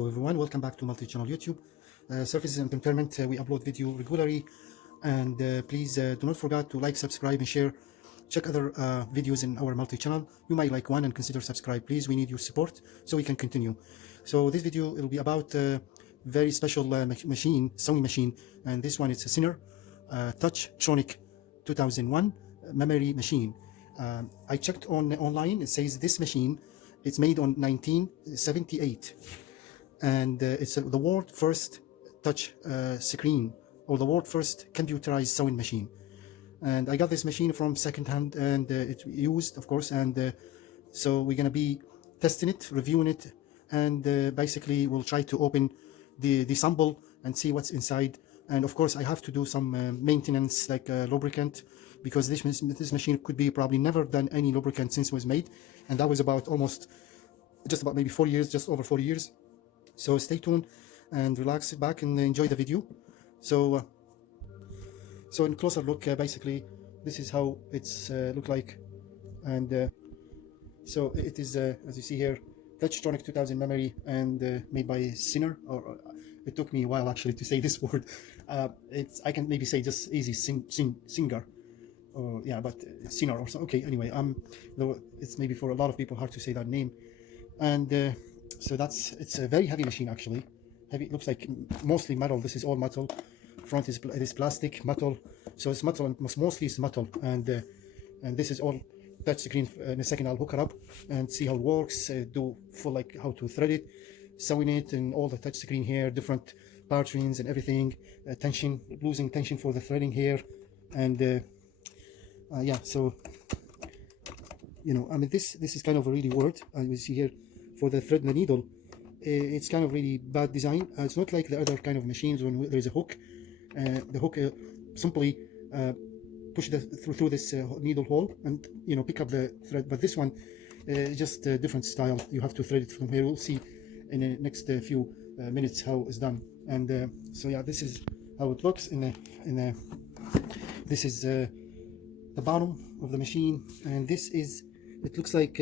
Hello everyone, welcome back to multi-channel YouTube. Services and impairment, we upload video regularly, and please do not forget to like, subscribe and share. Check other videos in our multi-channel. You might like one and consider subscribe. Please, we need your support so we can continue. So this video will be about very special machine, sewing machine, and this one is a Sinner Touch Tronic 2001 memory machine. I checked online. It says this machine, it's made on 1978, and it's the world first touch screen, or the world first computerized sewing machine. And I got this machine from secondhand, and it's used, of course, and so we're gonna be testing it, reviewing it, and basically we'll try to open the Dissemble and see what's inside. And of course I have to do some maintenance, like lubricant, because this machine could be probably never done any lubricant since it was made, and that was about just about maybe 4 years, just over 4 years. So stay tuned and relax, sit back and enjoy the video. So in closer look, basically this is how it's look like, and so it is as you see here, Touch Tronic 2000 memory, and made by Sinner, or it took me a while actually to say this word. I can maybe say just easy Singer, or yeah, but Sinner or so. Okay, anyway, though it's maybe for a lot of people hard to say that name. And so it's a very heavy machine, actually heavy. It looks like mostly metal. This is all metal. Front is plastic, metal, so it's metal, and mostly it's metal. And this is all touch screen. In a second I'll hook it up and see how it works, do full, like how to thread it, sewing it, and all the touch screen here, different patterns and everything, tension, losing tension for the threading here, and yeah, so you know, I mean, this is kind of a really weird. You see here for the thread and the needle, it's kind of really bad design. It's not like the other kind of machines when there's a hook. The hook simply push through this needle hole and, you know, pick up the thread. But this one is just a different style. You have to thread it from here. We'll see in the next few minutes how it's done. And so yeah, this is how it looks this is the bottom of the machine, and this is, it looks like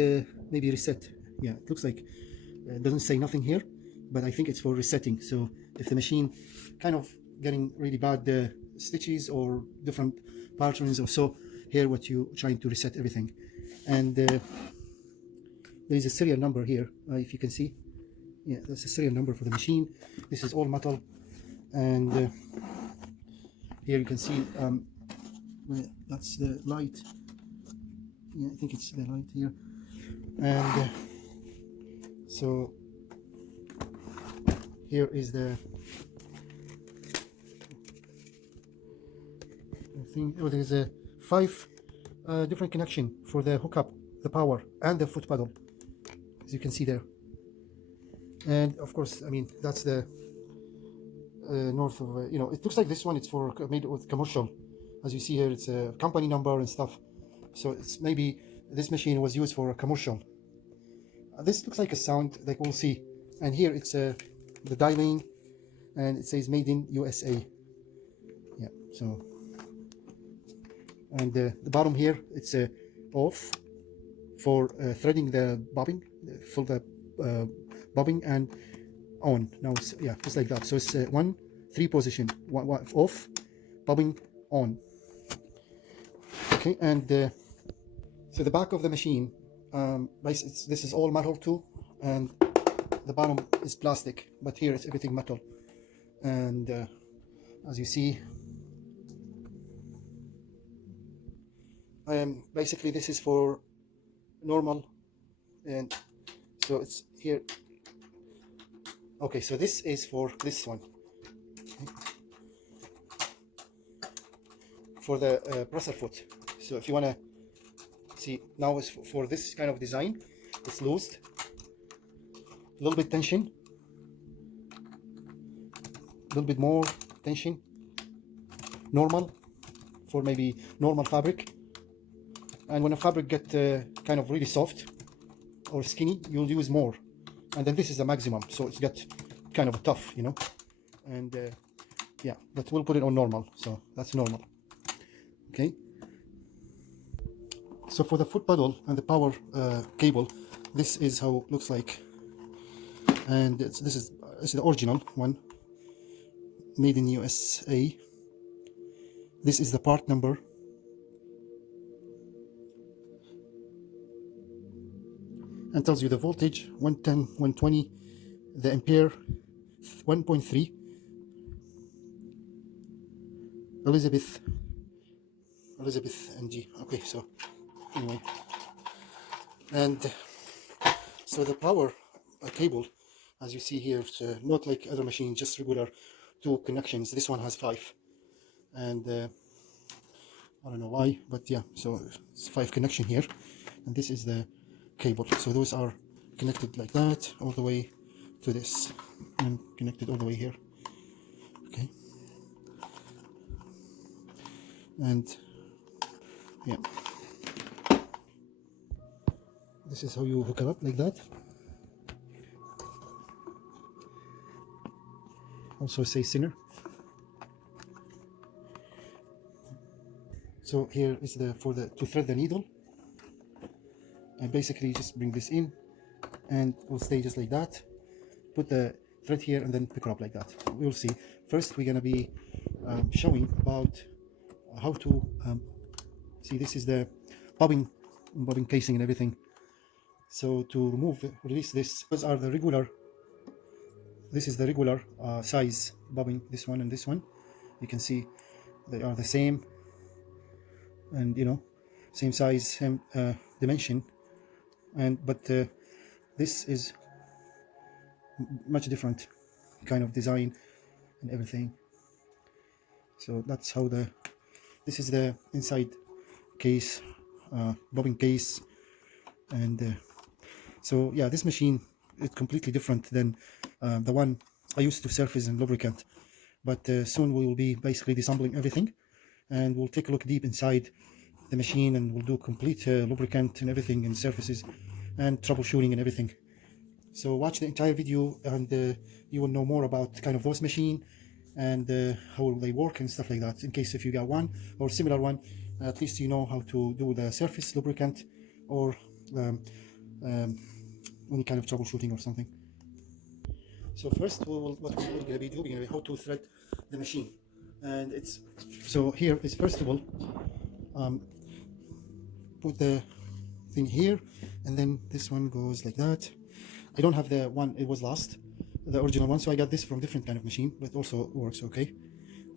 maybe reset. Yeah, it looks like it doesn't say nothing here, but I think it's for resetting. So if the machine kind of getting really bad stitches or different patterns or so, here what you trying to reset everything. And there is a serial number here, if you can see. Yeah, that's a serial number for the machine. This is all metal, and here you can see that's the light. Yeah, I think it's the light here. And so here is the thing. Oh, there's a 5 different connection for the hookup, the power, and the foot pedal, as you can see there. And of course, I mean, that's the north of you know, it looks like this one, it's for made with commercial. As you see here, it's a company number and stuff, so it's maybe this machine was used for a commercial. This looks like a sound, like we'll see. And here it's the dialing, and it says made in USA. Yeah, so, and the bottom here, it's off for threading the bobbing, for the bobbing, and on. Now it's, yeah, just like that. So it's 1-3 position, one off, bobbing, on. Okay, and so the back of the machine, this is all metal too, and the bottom is plastic, but here it's everything metal. And as you see, basically this is for normal, and so it's here. Okay, so this is for this one, for the presser foot. So if you want to see, now it's for this kind of design, it's loosed, a little bit tension, a little bit more tension, normal, for maybe normal fabric. And when a fabric get kind of really soft or skinny, you'll use more. And then this is the maximum, so it's got kind of tough, you know. And yeah, but we'll put it on normal, so that's normal. Okay, so for the foot pedal and the power cable, this is how it looks like. And this is is the original one, made in USA. This is the part number. And tells you the voltage 110, 120, the ampere 1.3. Elizabeth NG. Okay, so anyway, and so the power cable, as you see here, it's not like other machines, just regular 2 connections. This one has 5, and I don't know why, but yeah, so it's 5 connection here, and this is the cable. So those are connected like that all the way to this, and connected all the way here. Okay, and yeah, this is how you hook it up, like that. Also say Singer. So here is the to thread the needle, and basically just bring this in and will stay just like that. Put the thread here and then pick it up like that. We'll see. First we're gonna be showing about how to see, this is the bobbin casing and everything. So to release this, those are the regular, this is the regular size bobbin, this one and this one. You can see they are the same, and you know, same size, same dimension, and but this is much different kind of design and everything. So that's how this is the inside case, bobbin case, and so yeah, this machine is completely different than the one I used to surface and lubricant, but soon we will be basically disassembling everything, and we'll take a look deep inside the machine, and we'll do complete lubricant and everything, and surfaces and troubleshooting and everything. So watch the entire video, and you will know more about kind of those machine and how they work and stuff like that. In case if you got one or similar one, at least you know how to do the surface lubricant or any kind of troubleshooting or something. So first what we're going to be doing is how to thread the machine, and it's, so here is first of all put the thing here, and then this one goes like that. I don't have the one, it was lost, the original one, so I got this from different kind of machine, but also works okay.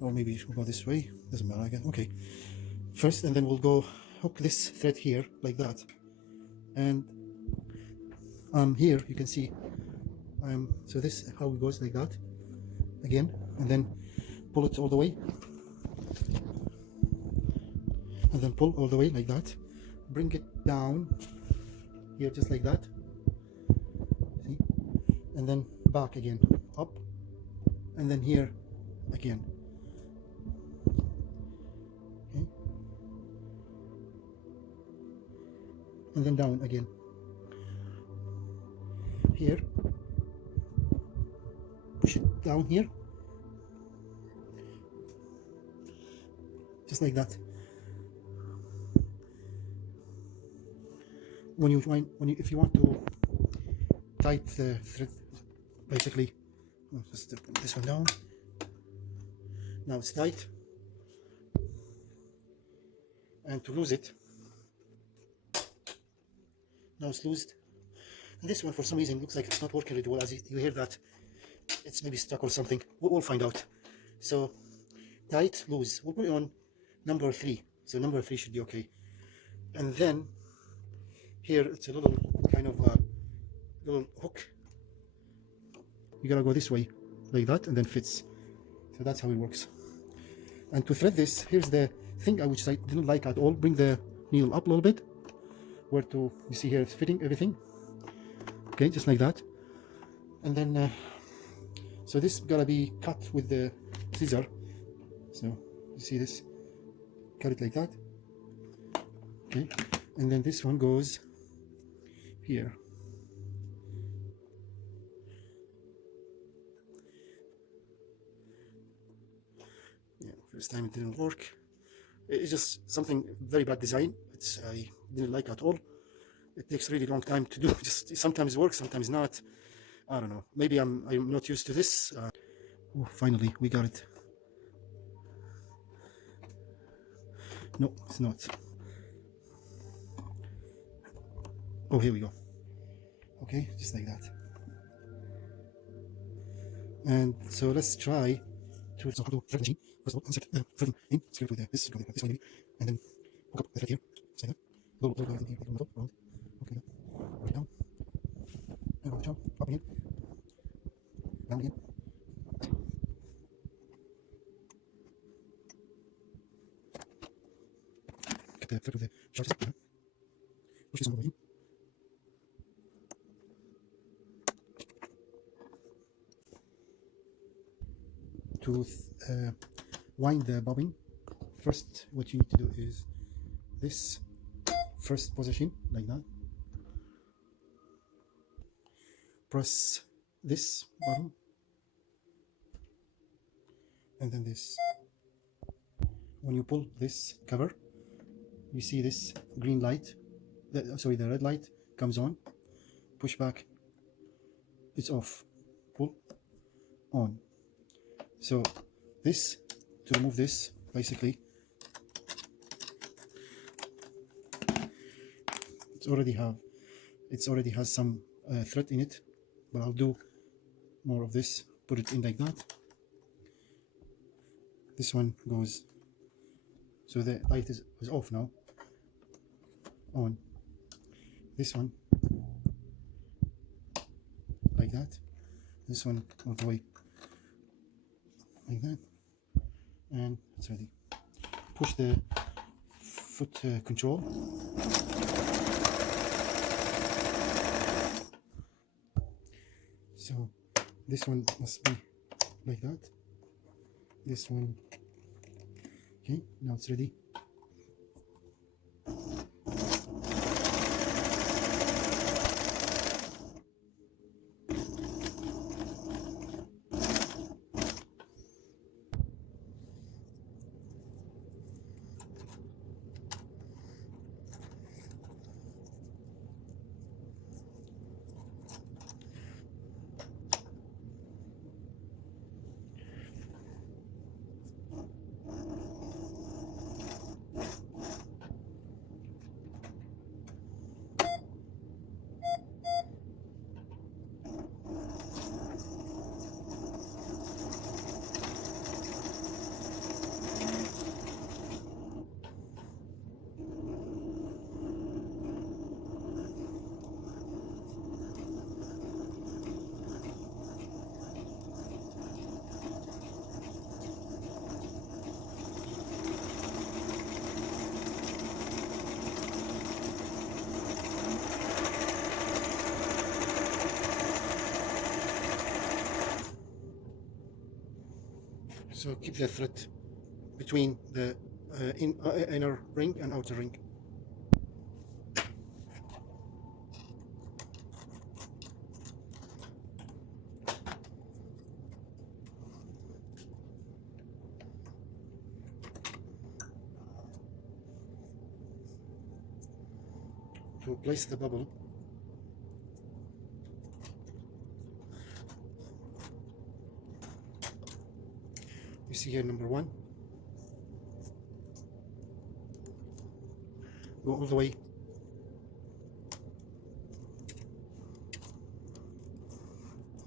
Or maybe we'll go this way, doesn't matter again. Okay, first, and then we'll go hook this thread here like that, and here you can see so this is how it goes, like that again, and then pull it all the way, and then pull all the way like that, bring it down here just like that, see, and then back again, up, and then here again, okay, and then down again, here, push it down here, just like that. If you want to tight the thread, basically, just put this one down. Now it's tight, and to lose it, now it's loosed. And this one, for some reason, looks like it's not working really well. As you hear that, it's maybe stuck or something. We'll find out. So tight, loose. We'll put it on number 3. So number 3 should be okay. And then here it's a little kind of little hook. You gotta go this way like that, and then fits. So that's how it works. And to thread this, here's the thing which I didn't like at all. Bring the needle up a little bit, where to, you see here it's fitting everything, okay, just like that. And then so this gotta be cut with the scissor. So you see this, cut it like that, okay. And then this one goes here. Yeah, first time it didn't work. It's just something very bad design. I didn't like at all. It takes really long time to do. Just sometimes works, sometimes not. I don't know. Maybe I'm not used to this. Oh, finally we got it. No, it's not. Oh, here we go. Okay, just like that. And so let's try to thread machine. First of all, insert the thread in, screw it with this one maybe, and then hook up the thread here, just like that. Go here, on the top, round. Okay, right down. And on the top, up again, down again. Get the thread with the sharpest. Push this one over in. To wind the bobbin, first what you need to do is this first position, like that. Press this button, and then this. When you pull this cover, you see this green light, sorry, the red light comes on. Push back, it's off. Pull, on. So this, to remove this, basically it already has some thread in it, but I'll do more of this. Put it in like that. This one goes, so the light is off now. On. This one like that. This one all the way like that, and it's ready. Push the foot control. So this one must be like that. This one, okay, now it's ready. So keep the thread between the inner ring and outer ring. To place the bubble, you see here number 1, go all the way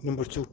number 2,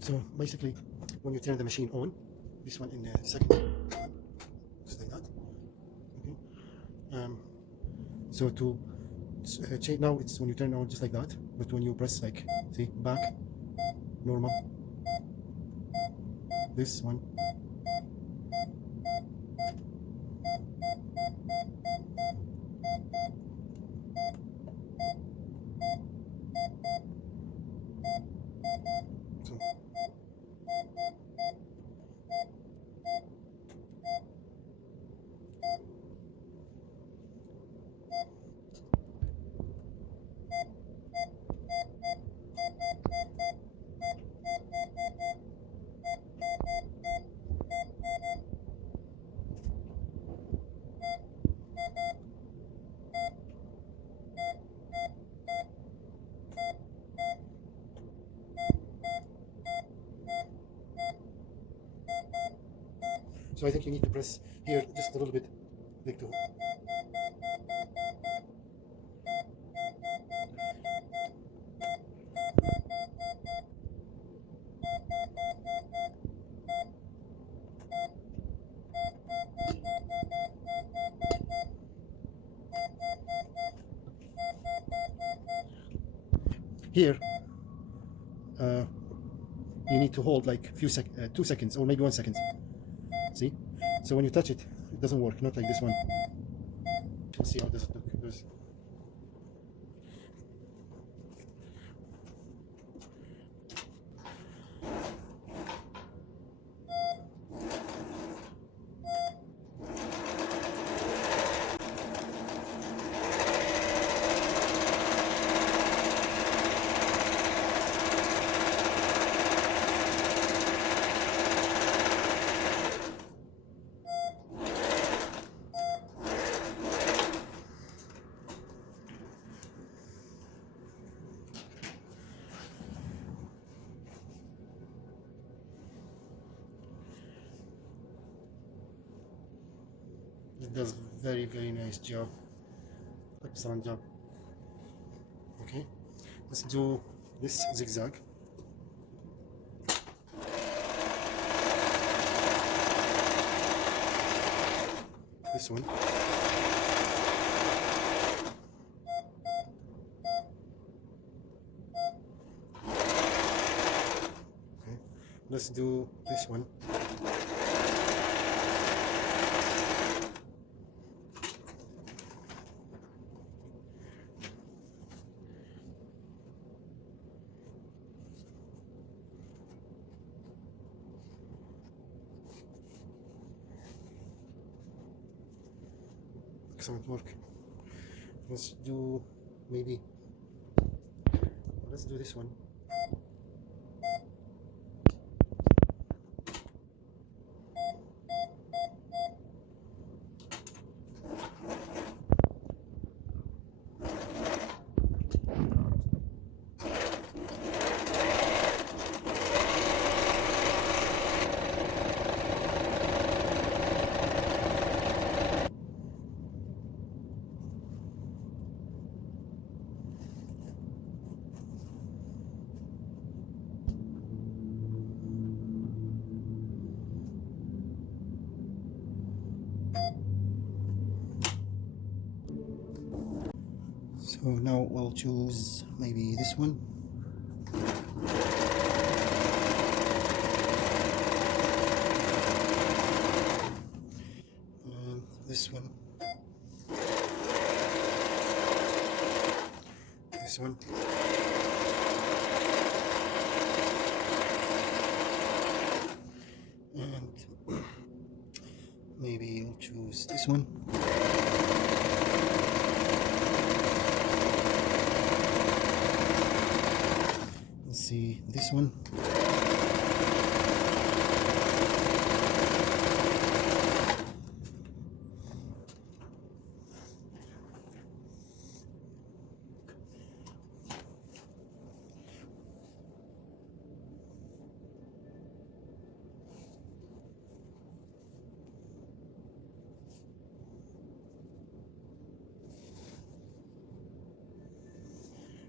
so basically when you turn the machine on, this one in a second, just like that. Okay. So to change. Now it's when you turn on just like that, but when you press like, see, back, normal, this one, so I think you need to press here just a little bit, like to. Here, you need to hold like 2 seconds or maybe 1 second. See? So when you touch it, it doesn't work. Not like this one. Let's see how does it look. It does very, very nice job. Excellent job. Okay, let's do this zigzag. This one. Okay, let's do this one. Excellent work. Let's do let's do this one. So now we'll choose maybe this one. And this one. This one. And maybe I'll choose this one. See this one.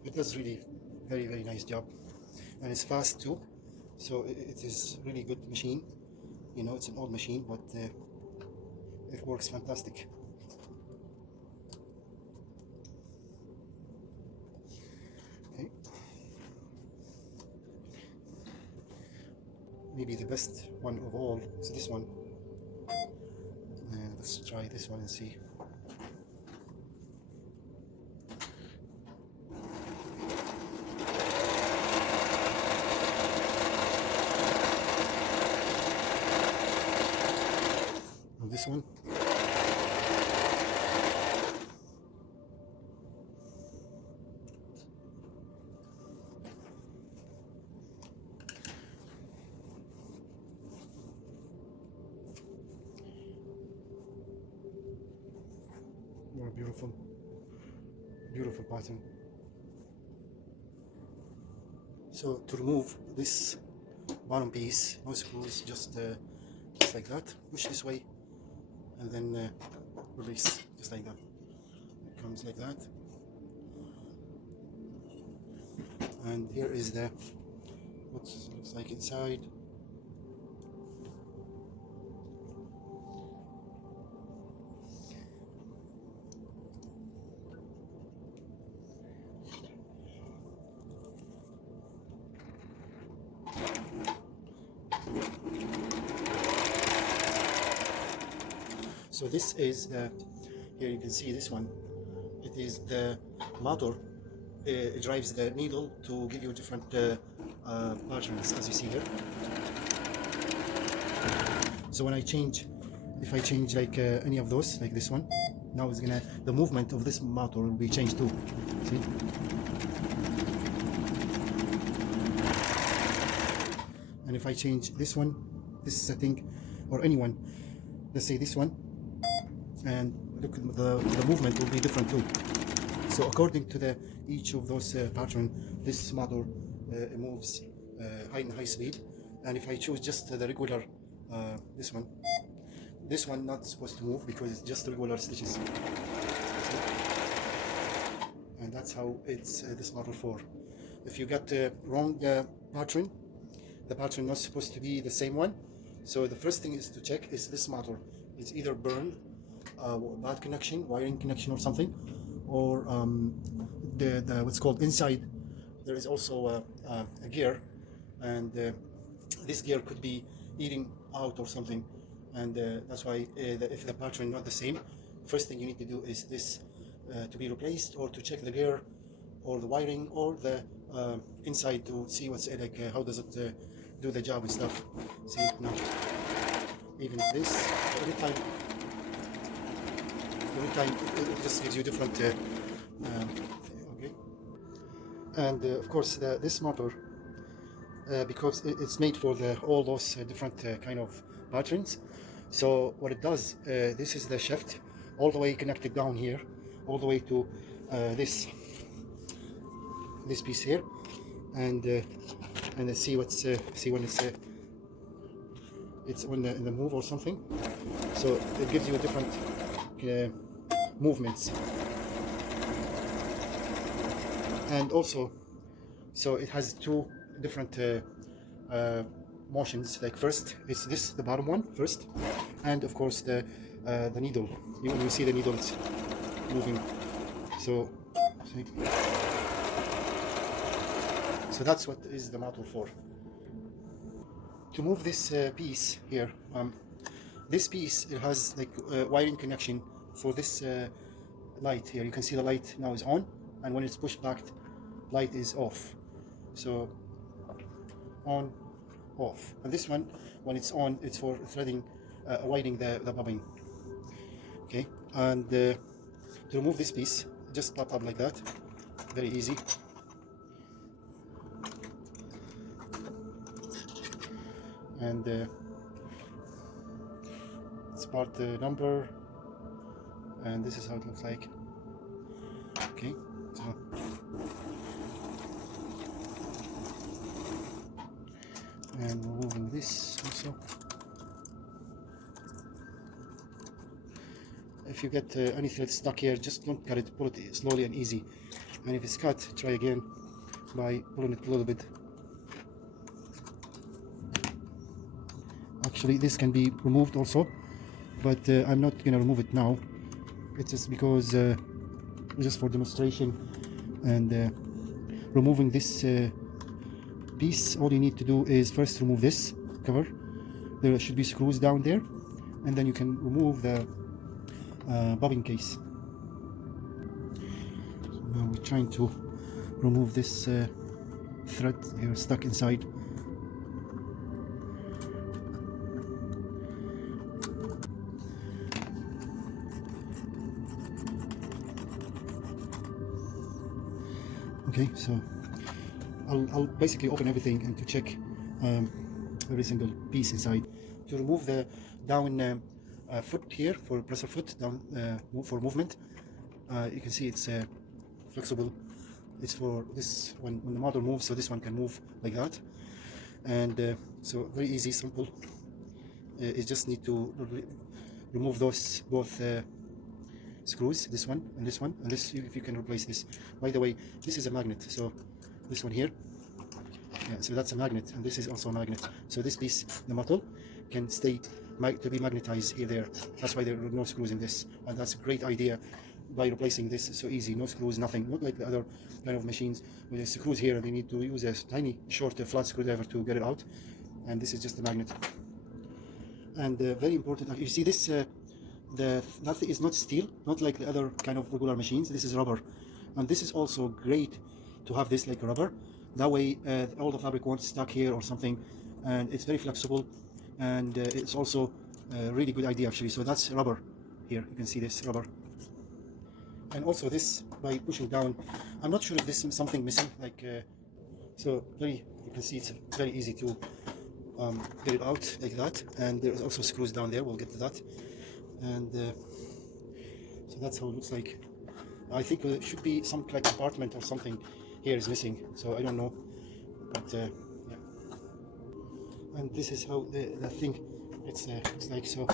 It does really very, very nice job. And it's fast too, so it is really good machine. You know, it's an old machine, but it works fantastic. maybe the best one of all is this one. Let's try this one and see. And this one. More beautiful pattern. So to remove this bottom piece, no screws, just like that. Push this way, and then release, just like that. It comes like that. And here is the what looks like inside. So this is here you can see this one. It is the motor. It drives the needle to give you different patterns, as you see here. So when I change, if I change like any of those, like this one, now it's gonna, the movement of this motor will be changed too. See? And if I change this one, this setting, or any one, let's say this one, and look, the movement will be different too. So according to the each of those pattern, this motor moves high speed. And if I choose just the regular, this one not supposed to move because it's just regular stitches. And that's how it's this model 4. If you got the wrong pattern, the pattern not supposed to be the same one. So the first thing is to check is this motor. It's either burned, bad connection, wiring connection or something, or the what's called inside. There is also a gear, and this gear could be eating out or something, and that's why if the pattern not the same, first thing you need to do is this to be replaced, or to check the gear or the wiring or the inside to see what's like how does it do the job and stuff. See now, even this every time it just gives you different okay. And of course this motor, because it's made for all those different kind of patterns. So what it does, this is the shaft all the way connected down here, all the way to this piece here, and let's see what's see when it's in the move or something. So it gives you different movements. And also, so it has two different motions. Like first, it's this, the bottom one first, and of course the needle. When you see the needle, it's moving. So, see? So that's what is the motor for. To move this piece here, this piece, it has like wiring connection for this light here. You can see the light now is on, and when it's pushed back, light is off. So on, off. And this one, when it's on, it's for threading, widening the bobbin. Okay, and to remove this piece, just pop up like that, very easy. And it's part number, and this is how it looks like. Okay, so and removing this also. If you get any thread stuck here, just don't cut it, pull it slowly and easy. And if it's cut, try again by pulling it a little bit. Actually, this can be removed also, but I'm not gonna remove it now. It's just because just for demonstration. And removing this piece, all you need to do is first remove this, cover. There should be screws down there, and then you can remove the bobbin case. Now we're trying to remove this thread here stuck inside. Okay, so I'll basically open everything and to check every single piece inside. To remove the down foot here for presser foot down for movement, you can see it's flexible. It's for this when the model moves, so this one can move like that, and so very easy, simple. You just need to remove those both screws, this one and this one, and this, if you can replace this. By the way, this is a magnet, so this one here, yeah, so that's a magnet, and this is also a magnet. So this piece, the metal, can stay to be magnetized here there. That's why there are no screws in this, and that's a great idea. By replacing this, so easy, no screws, nothing, not like the other kind of machines with the screws here, and they need to use a tiny short flat screwdriver to get it out, and this is just a magnet. And very important, you see this, that is not steel, not like the other kind of regular machines. This is rubber, and this is also great to have this like rubber. That way all the fabric won't stuck here or something, and it's very flexible, and it's also a really good idea actually. So that's rubber here, you can see this rubber. And also this, by pushing down, I'm not sure if this is something missing, like so you can see it's very easy to get it out like that, and there's also screws down there, we'll get to that. And so that's how it looks like. I think there should be some like compartment or something here is missing, so I don't know, but yeah. And this is how the thing, it's looks like, so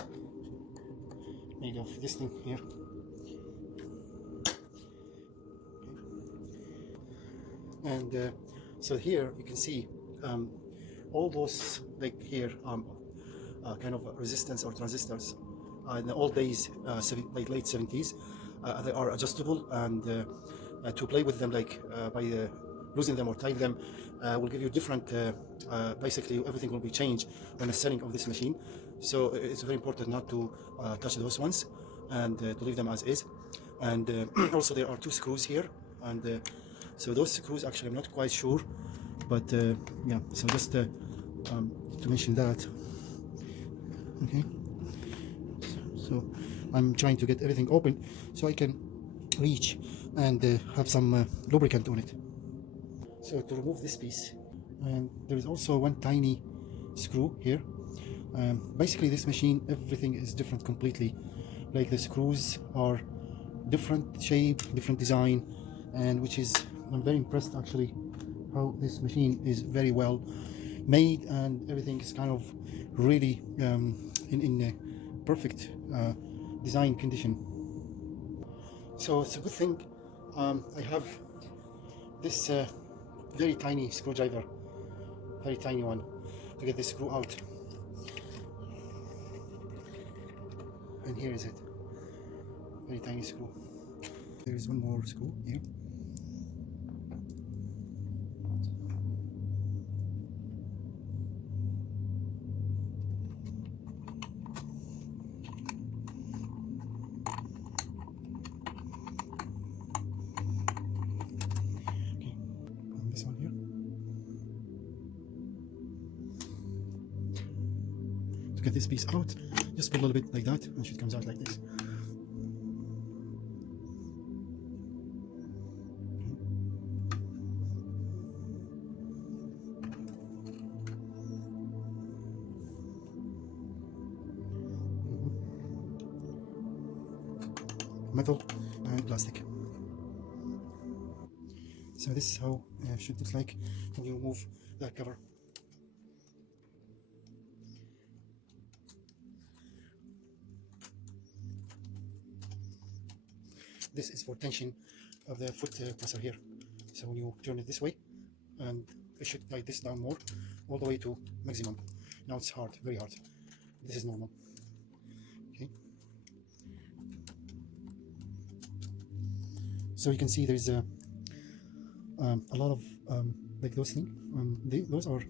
made of this thing here. And so here you can see all those, like here, kind of resistance or transistors. In the old days, like late 70s, they are adjustable, and to play with them, like by losing them or tying them, will give you different, basically everything will be changed when the setting of this machine. So it's very important not to touch those ones, and to leave them as is. And also there are two screws here, and so those screws, actually I'm not quite sure, but yeah, so just to mention that. Okay, so I'm trying to get everything open so I can reach and have some lubricant on it. So to remove this piece, and there is also one tiny screw here. Basically this machine, everything is different completely, like the screws are different shape, different design, and which is, I'm very impressed actually how this machine is very well made, and everything is kind of really in a perfect design condition. So it's a good thing I have this very tiny screwdriver, very tiny one, to get this screw out. And here is it, very tiny screw. There is one more screw here. This one here. To get this piece out, just pull a little bit like that, and it comes out like this. Metal and plastic. So this is how it should look like when you remove that cover. This is for tension of the foot presser here. So when you turn it this way, and it should tighten this down more, all the way to maximum. Now it's hard, very hard. This is normal. Okay. So you can see there's a lot of like those things. Those are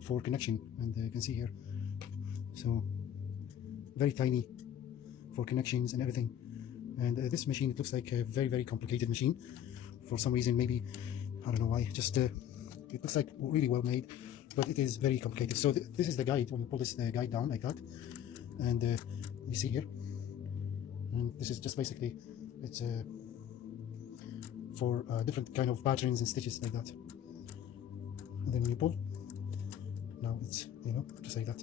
for connection, and you can see here, so very tiny for connections and everything. And this machine, it looks like a very complicated machine for some reason. Maybe I don't know why, just it looks like really well made, but it is very complicated. So this is the guide. When you pull this guide down like that, and you see here, and this is just basically, it's for different kind of patterns and stitches like that. And then when you pull, now it's, you know, just like that.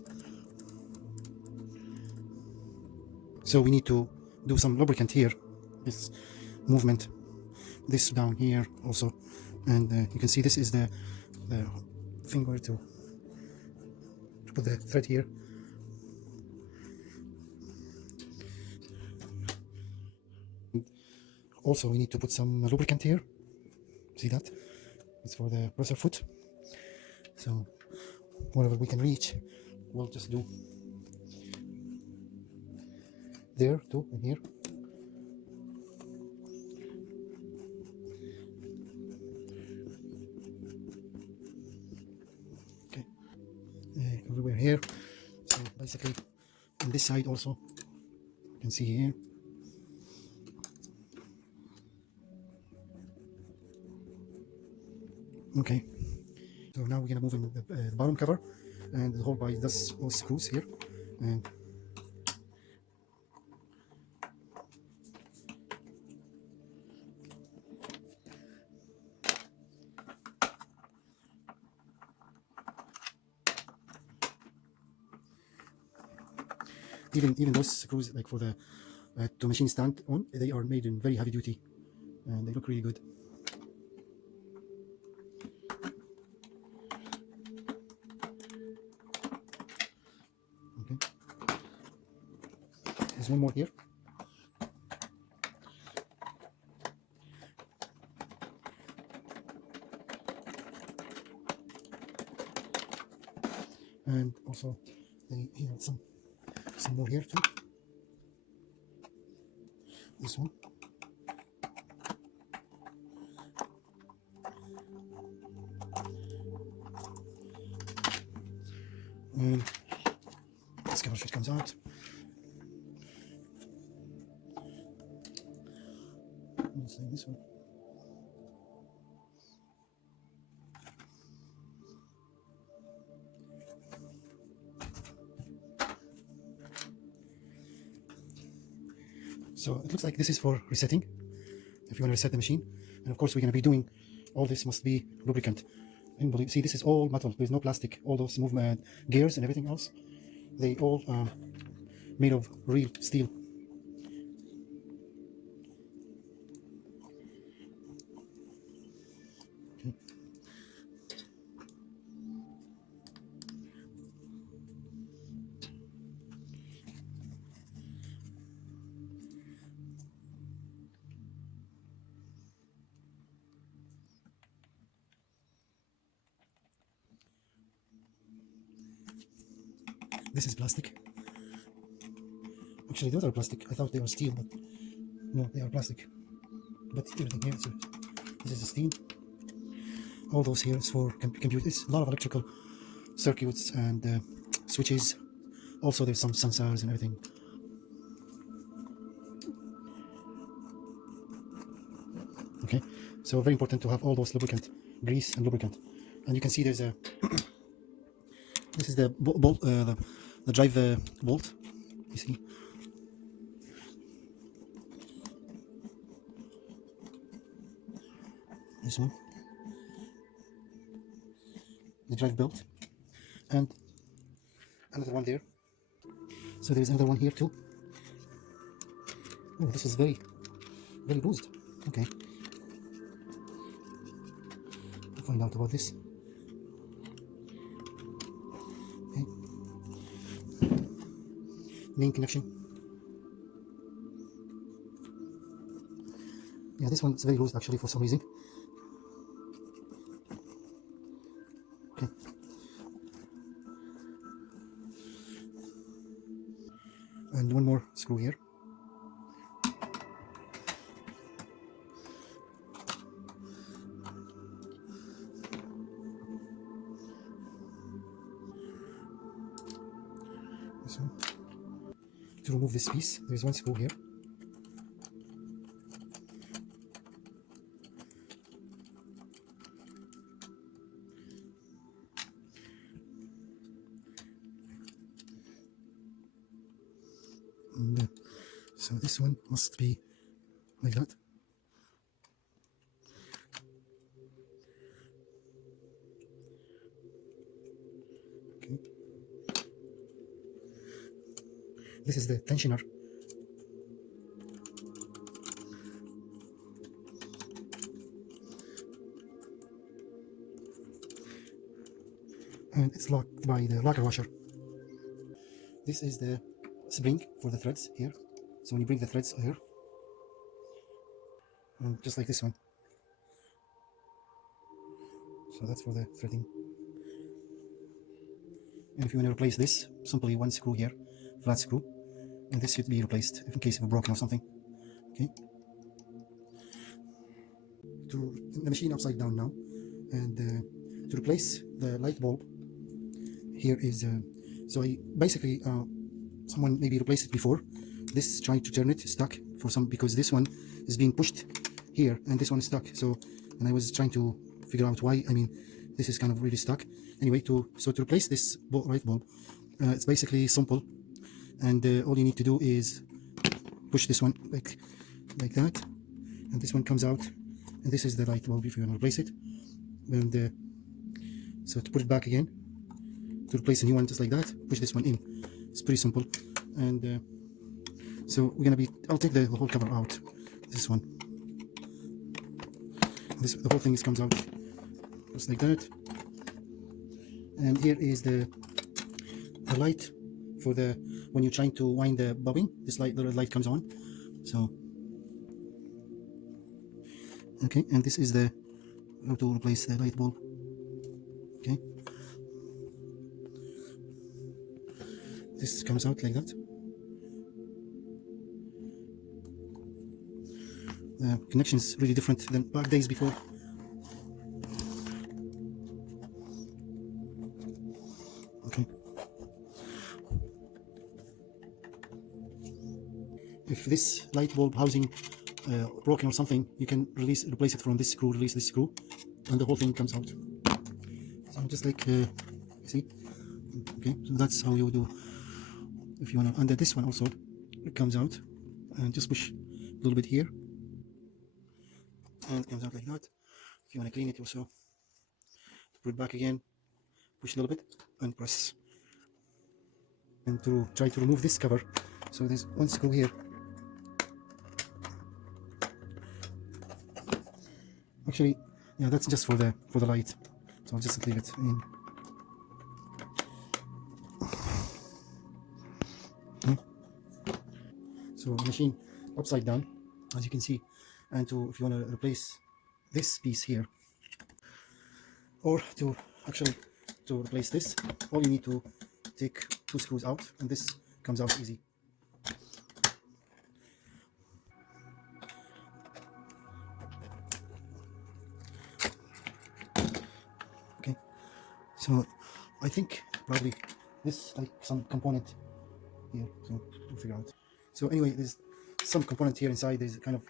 So we need to do some lubricant here, this movement, this down here also, and you can see this is the thing where to put the thread here. Also we need to put some lubricant here, see that? It's for the presser foot, so whatever we can reach, we'll just do there too, and here. Okay, everywhere here. So basically on this side also, you can see here. Okay, so now we're gonna move in the bottom cover, and the whole by this all screws here, and even those screws, like for the to machine stand on, they are made in very heavy duty, and they look really good. Okay, there's one more here. And also here some more here too. This one. And this cover sheet comes out. Let's say this one. So it looks like this is for resetting, if you want to reset the machine. And of course we're going to be doing, all this must be lubricant. And see, this is all metal, there's no plastic. All those movement gears and everything else, they all made of real steel. Okay. This is plastic. Actually, those are plastic. I thought they were steel, but no, they are plastic. But everything here, so this is the steel. All those here is for computers. A lot of electrical circuits and switches. Also, there's some sensors and everything. Okay, so very important to have all those lubricant, grease and lubricant. And you can see there's a this is the bolt, the drive bolt. You see, this one, the drive bolt, and another one there. So there's another one here too. Oh, this is very loosed. Okay, I'll find out about this. Okay, main connection. Yeah, this one is very loose actually for some reason. Okay. And one more screw here. To remove this piece, there is one screw here. And, so this one must be like that. Okay. This is the tensioner. And it's locked by the lacquer washer. This is the spring for the threads here. So when you bring the threads here, and just like this one. So that's for the threading. And if you want to replace this, simply one screw here, flat screw, and this should be replaced in case of a broken or something. Okay. To the machine upside down now, and to replace the light bulb, here is so I basically someone maybe replaced it before. This trying to turn it stuck for some, because this one is being pushed here and this one is stuck. So, and I was trying to figure out why. I mean, this is kind of really stuck. Anyway, to replace this light bulb, it's basically simple, and all you need to do is push this one like that, and this one comes out, and this is the light bulb if you want to replace it. And so to put it back again, to replace a new one just like that, push this one in. It's pretty simple. And so we're gonna be, I'll take the whole cover out, this one, the whole thing comes out just like that. And here is the light for the, when you're trying to wind the bobbin, this light, the red light comes on. So okay, and this is the how to replace the light bulb. Okay, this comes out like that. The connection is really different than back days before. Okay. If this light bulb housing broken or something, you can replace it from this screw, release this screw, and the whole thing comes out. So just like, see? Okay, so that's how you do. If you want to, and this one also, it comes out, and just push a little bit here, and it comes out like that. If you want to clean it also, put it back again, push a little bit, and press. And to try to remove this cover, so there's one screw here. Actually, yeah, that's just for the light, so I'll just leave it in. Okay. So machine upside down, as you can see, and if you want to replace this piece here, or to replace this, all you need to take 2 screws out, and this comes out easy. Okay, so I think probably this like some component here, so we'll figure out. So anyway, there's some component here inside. There's kind of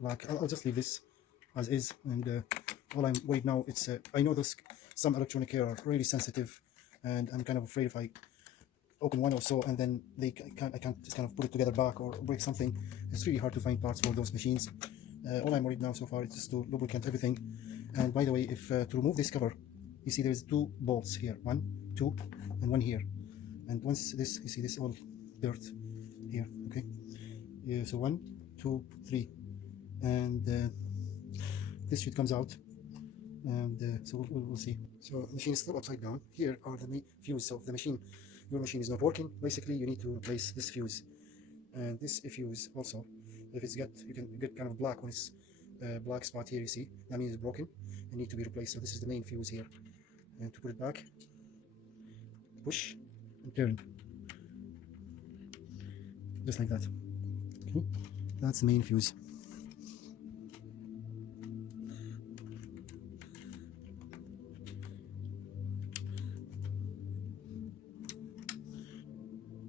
like I'll just leave this as is, and all I'm worried now, it's I know some electronic here are really sensitive, and I'm kind of afraid if I open one or so and then I can't just kind of put it together back or break something. It's really hard to find parts for those machines. All I'm worried now so far is just to lubricant everything. And by the way, if to remove this cover, you see there's 2 bolts here, 1, 2, and 1 here. And once this, you see this all dirt here, okay? Yeah, so 1, 2, 3, and this should comes out, and so we'll see. So the machine is still upside down. Here are the main fuse. So if the machine, your machine is not working, basically you need to replace this fuse, and this fuse also. If it's got, you can get kind of black when it's black spot here. You see that means it's broken and need to be replaced. So this is the main fuse here, and to put it back, push and turn, just like that. Okay, that's the main fuse.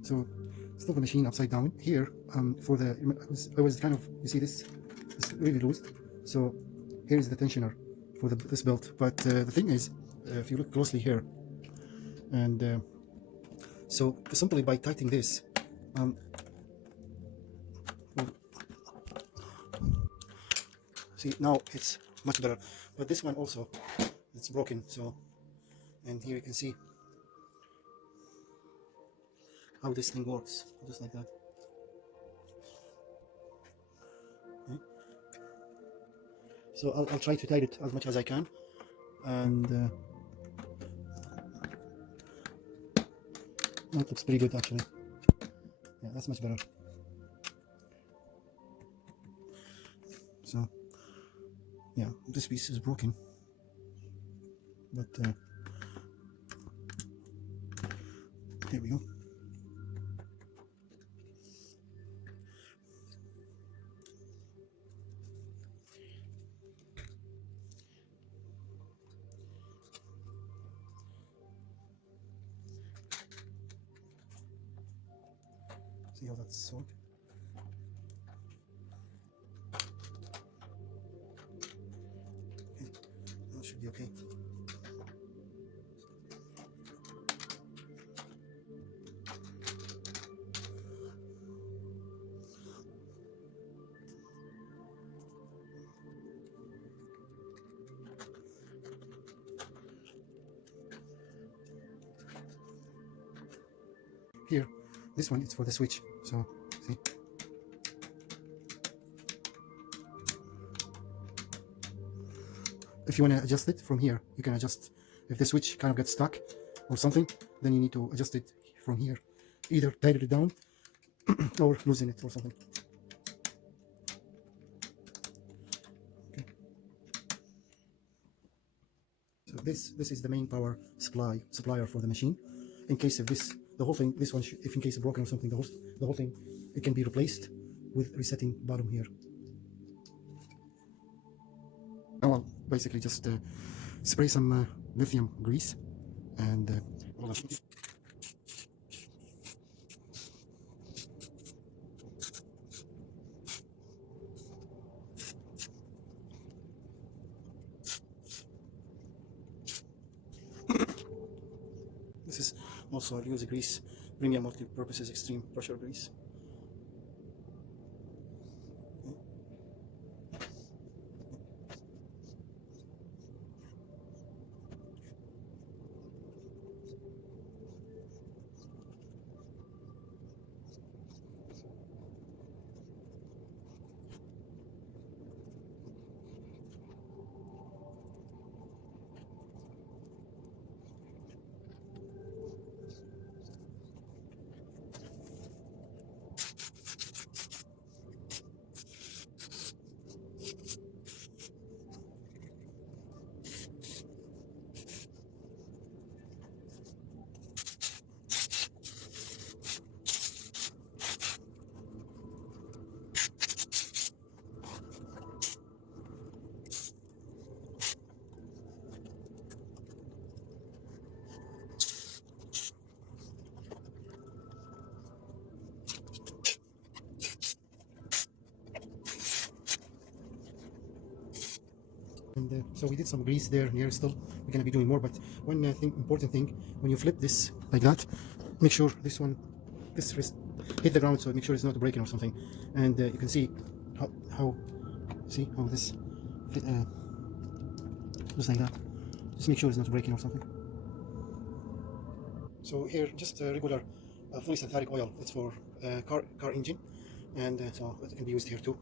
So install the machine upside down here. For the I was kind of, you see this, it's really loose. So here is the tensioner for this belt. But the thing is, if you look closely here, and so simply by tightening this, see, now it's much better. But this one also, it's broken. So, and here you can see how this thing works, just like that. Okay. So I'll try to tighten it as much as I can, and that looks pretty good actually. Yeah, that's much better. So yeah, this piece is broken, but here we go. See how that's sewed? Okay, that should be okay. Here, this one is for the switch. So see. If you want to adjust it from here, you can adjust. If the switch kind of gets stuck or something, then you need to adjust it from here. Either tighten it down or loosen it or something. Okay. So this is the main power supplier for the machine. In case of the whole thing, this one, if in case it's broken or something, the whole thing, it can be replaced with resetting bottom here. Now I'll basically just spray some lithium grease and this is also, I'll use a grease, premium multi-purposes extreme pressure grease. And so we did some grease there near still. We're going to be doing more, but one important thing, when you flip this like that, make sure this wrist hit the ground, so make sure it's not breaking or something. And you can see how this just like that. Just make sure it's not breaking or something. So here, just regular fully synthetic oil. It's for car engine, and so it can be used here too.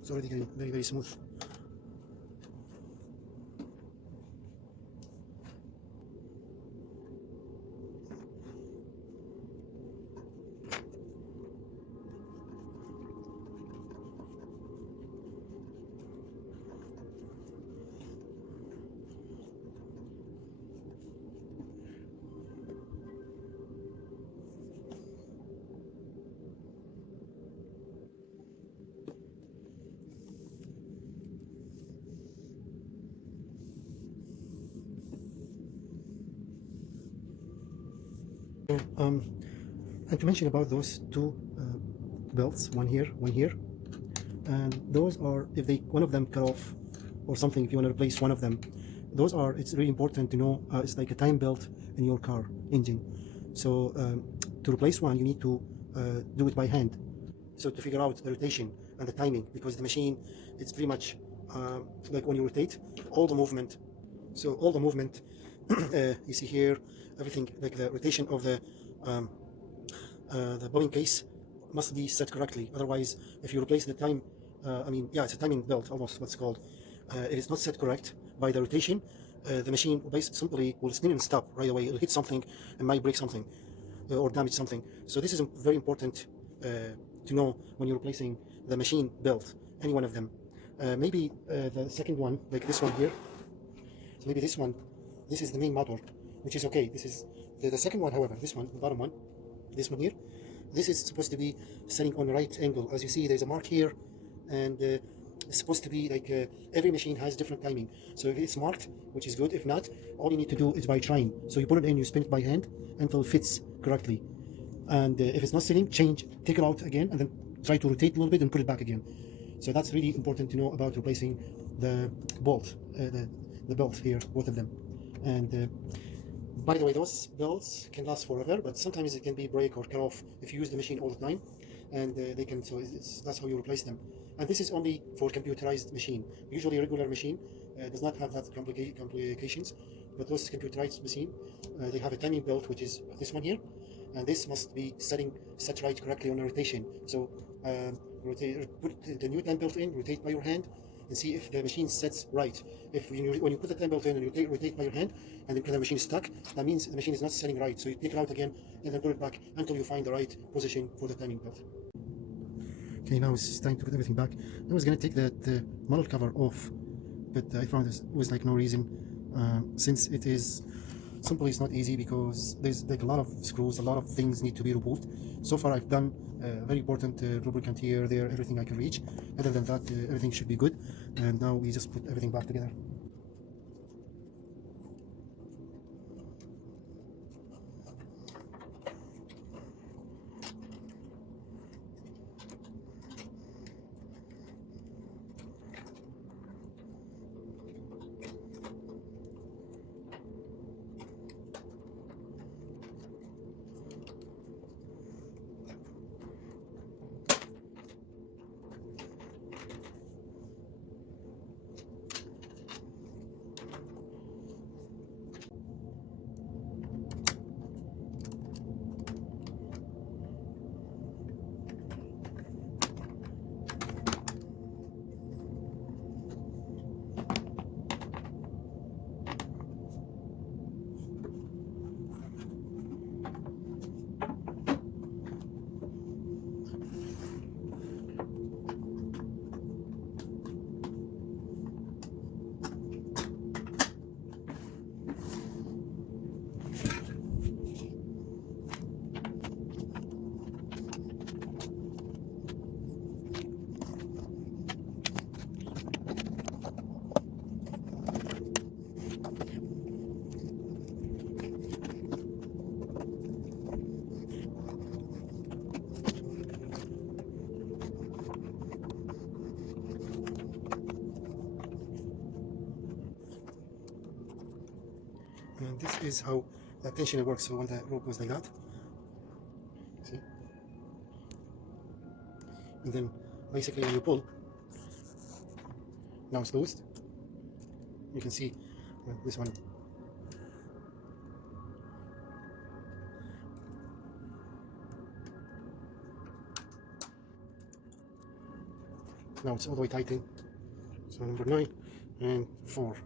It's already getting very, very smooth. Um, and to mention about those two belts, one here, and those are, if they one of them cut off or something, if you want to replace one of them, those are, it's really important to know, it's like a time belt in your car engine. So to replace one, you need to do it by hand. So to figure out the rotation and the timing, because the machine, it's pretty much like when you rotate, all the movement. So all the movement you see here, everything, like the rotation of the bowling case must be set correctly. Otherwise, if you replace the time, yeah, it's a timing belt, almost what's called. It is not set correct by the rotation. The machine simply will spin and stop right away. It'll hit something and might break something or damage something. So this is very important to know when you're replacing the machine belt, any one of them. Maybe the second one, like this one here. So maybe this one, this is the main motor, which is okay. This is the second one, however, this one, the bottom one, this one here, this is supposed to be setting on the right angle. As you see, there's a mark here, and it's supposed to be like every machine has different timing. So if it's marked, which is good. If not, all you need to do is by trying. So you put it in, you spin it by hand until it fits correctly. And if it's not sitting, take it out again, and then try to rotate a little bit and put it back again. So that's really important to know about replacing the bolt, the belt here, both of them. And by the way, those belts can last forever, but sometimes it can be break or cut off if you use the machine all the time, and they can. So that's how you replace them. And this is only for computerized machine. Usually, a regular machine does not have that complications, but those computerized machine, they have a timing belt, which is this one here, and this must be set right correctly on the rotation. So put the new time belt in, rotate by your hand, and see if the machine sets right. If when you put the time belt in and you rotate by your hand, and then the machine is stuck, that means the machine is not setting right. So you take it out again and then put it back until you find the right position for the timing belt. Okay, now it's time to put everything back. I was gonna take the model cover off, but I found this was like no reason, since it is simply, it's not easy because there's like a lot of screws, a lot of things need to be removed. So far I've done very important lubricant here, there, everything I can reach. Other than that, everything should be good. And now we just put everything back together. And this is how the tensioner works. So when the rope goes like that, see, and then basically when you pull, now it's loosed. You can see this one. Now it's all the way tightened. So number 9 and 4.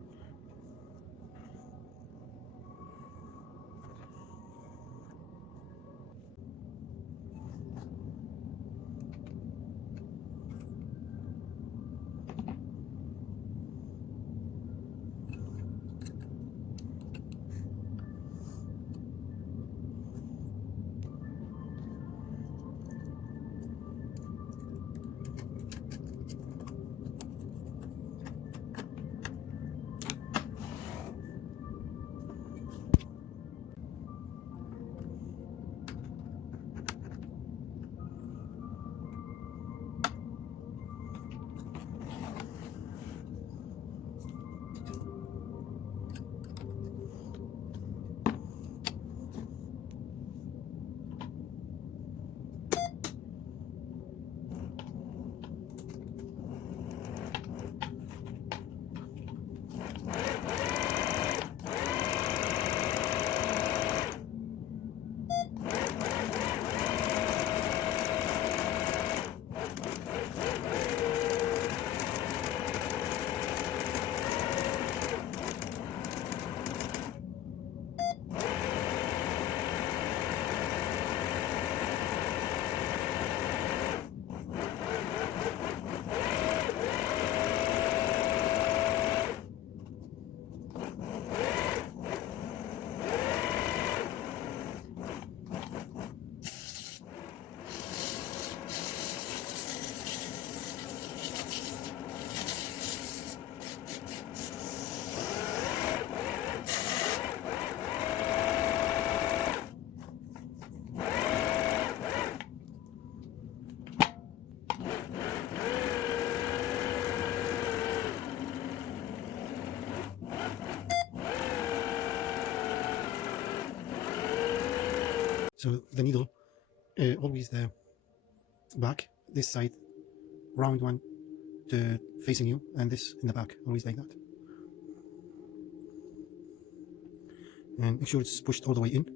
So the needle always the back, this side, round one to facing you, and this in the back, always like that. And make sure it's pushed all the way in,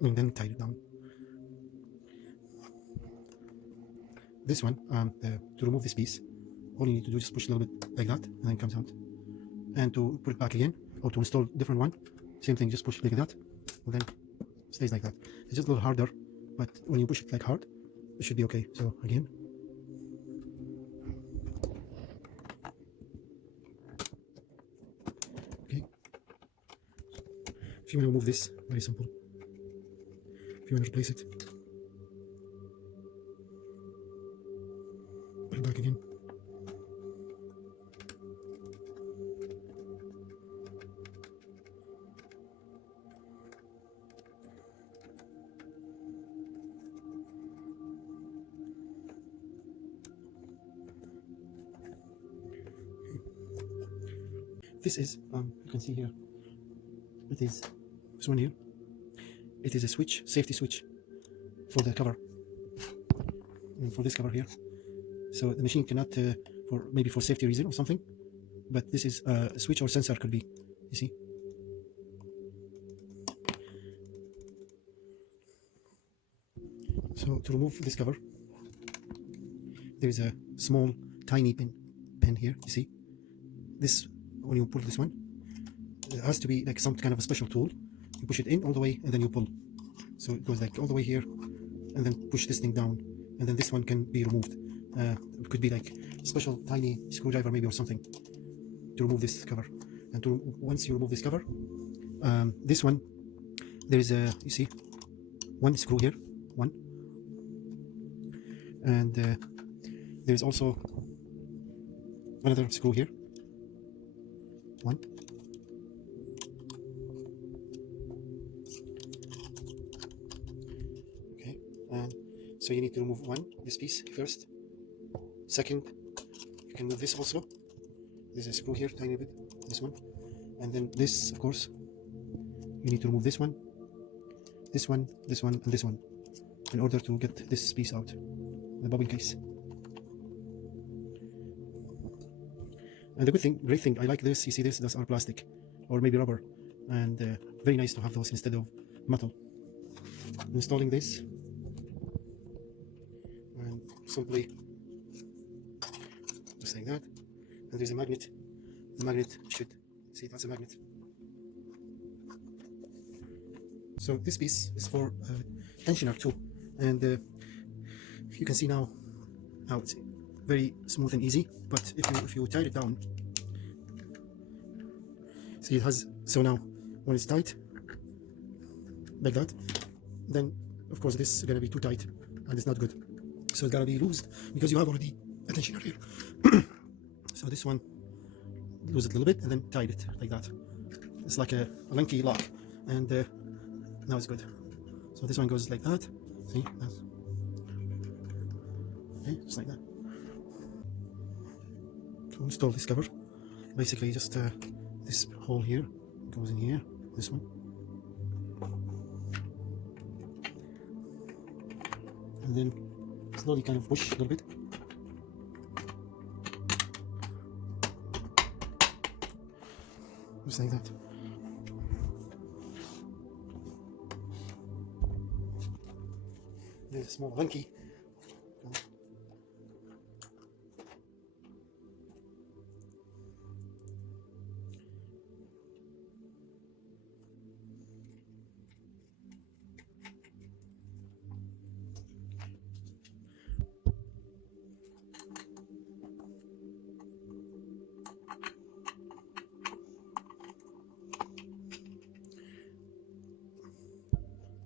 and then tie it down. This one, to remove this piece, all you need to do is push a little bit like that, and then it comes out. And to put it back again, or to install a different one, same thing, just push like that, and then it stays like that. It's just a little harder, but when you push it like hard, it should be okay. So again. Okay. If you want to remove this, very simple. If you want to replace it, put it back again. This is, you can see here, it is this one here. It is a switch, safety switch for the cover, and for this cover here. So the machine cannot, maybe for safety reason or something, but this is a switch or sensor could be, you see. So to remove this cover, there is a small, tiny pin here, you see. This, when you pull this one, it has to be like some kind of a special tool. You push it in all the way and then you pull. So it goes like all the way here, and then push this thing down, and then this one can be removed. It could be like a special tiny screwdriver maybe or something to remove this cover. And once you remove this cover, this one, there is a, you see, one screw here, one, and there is also another screw here, one. Okay, and so you need to remove this piece first. Second, you can move this also. There's a screw here, tiny bit, this one. And then this, of course, you need to remove this one, this one, this one, and this one, in order to get this piece out, the bobbin case. And the great thing, I like this, you see this, those are plastic, or maybe rubber, and very nice to have those instead of metal. Installing this, and simply, just like that, and there's a magnet. The magnet should, see, that's a magnet. So this piece is for tensioner too, and you can see now how it's very smooth and easy. But if you tie it down, see it has, so now when it's tight like that, then of course this is gonna be too tight and it's not good. So it's gotta be loosed because you have already a tensioner here. So this one, lose it a little bit and then tied it like that. It's like a lanky lock, and now it's good. So this one goes like that. See, that's, okay, just like that. To install this cover, basically just this hole here goes in here, this one, and then slowly kind of push a little bit. Just like that. There's a small lanky.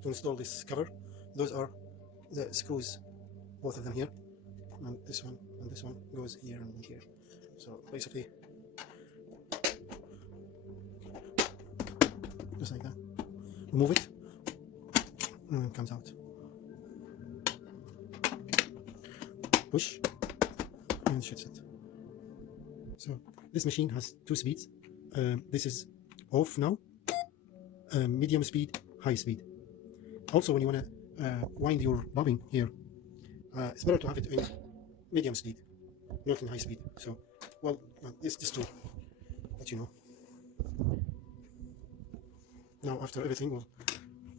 To install this cover, those are the screws, both of them here, and this one goes here and here. So basically just like that, remove it and it comes out, push and shoots it. So this machine has 2 speeds. This is off now, medium speed, high speed. Also, when you want to wind your bobbin here, it's better to have it in medium speed, not in high speed. So, well, it's just to let you know. Now, after everything, well,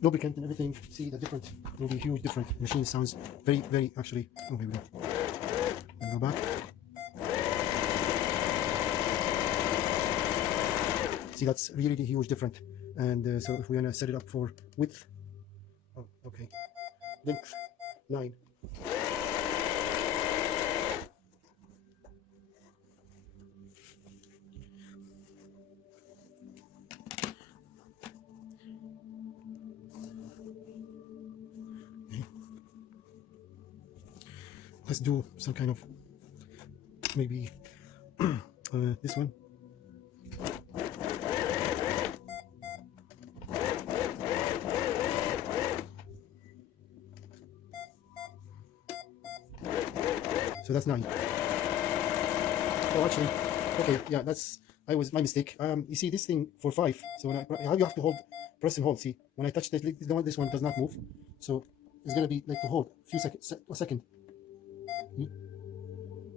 lubricant and everything, see the different, will be huge different. Machine sounds very, very actually. Oh, here we go. And go back. See, that's really, really huge different. And so if we're gonna set it up for width, oh, okay, length 9. Let's do some kind of maybe this one. So that's 9. Oh, actually, okay, yeah, that's my mistake. You see this thing for 5. So when you have to hold, press and hold. See, when I touch this one does not move. So it's gonna be like to hold a few seconds, a second.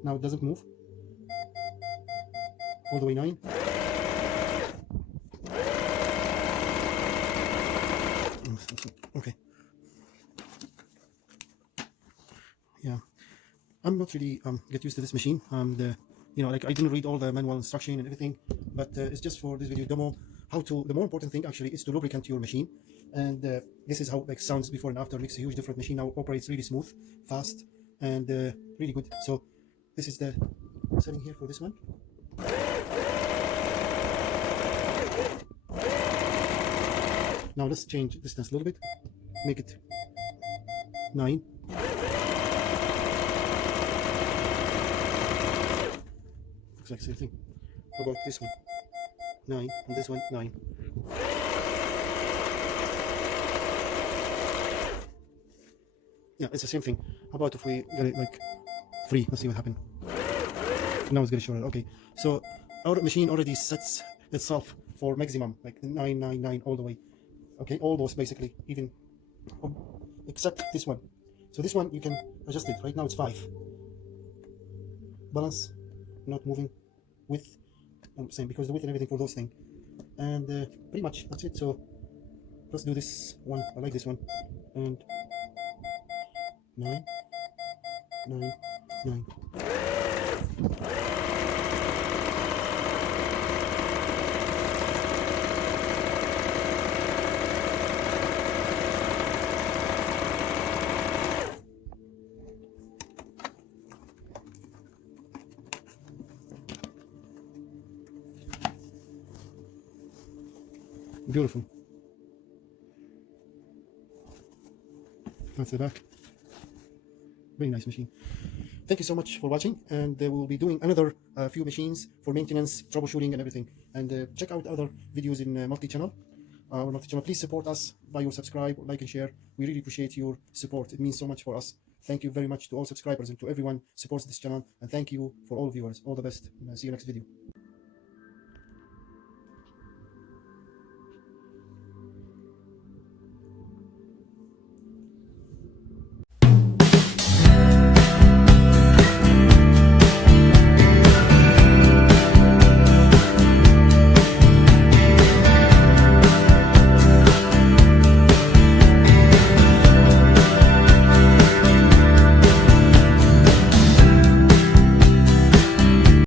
Now it doesn't move. All the way 9. Okay. Yeah, I'm not really get used to this machine. You know, like I didn't read all the manual instruction and everything, but it's just for this video demo how to. The more important thing actually is to lubricant your machine, and this is how like sounds before and after. Makes a huge difference. Machine now operates really smooth, fast, and really good. So this is the setting here for this one. Now let's change distance a little bit, make it 9. Looks like the same thing. How about this one? 9, and this one 9. Yeah, it's the same thing. How about if we get it like 3? Let's see what happens. Now it's gonna show it. Okay, so our machine already sets itself for maximum, like 999 all the way. Okay, all those basically, even except this one. So this one you can adjust it. Right now it's 5. Balance, not moving. Width, same, because the width and everything for those things. And pretty much that's it. So let's do this one. I like this one. And 9, 9, 9. Beautiful. That's the back. Very nice machine. Thank you so much for watching, and we'll be doing another few machines for maintenance, troubleshooting, and everything. And check out other videos in multi-channel. Please support us by your subscribe, like, and share. We really appreciate your support. It means so much for us. Thank you very much to all subscribers and to everyone supports this channel. And thank you for all viewers. All the best. See you next video.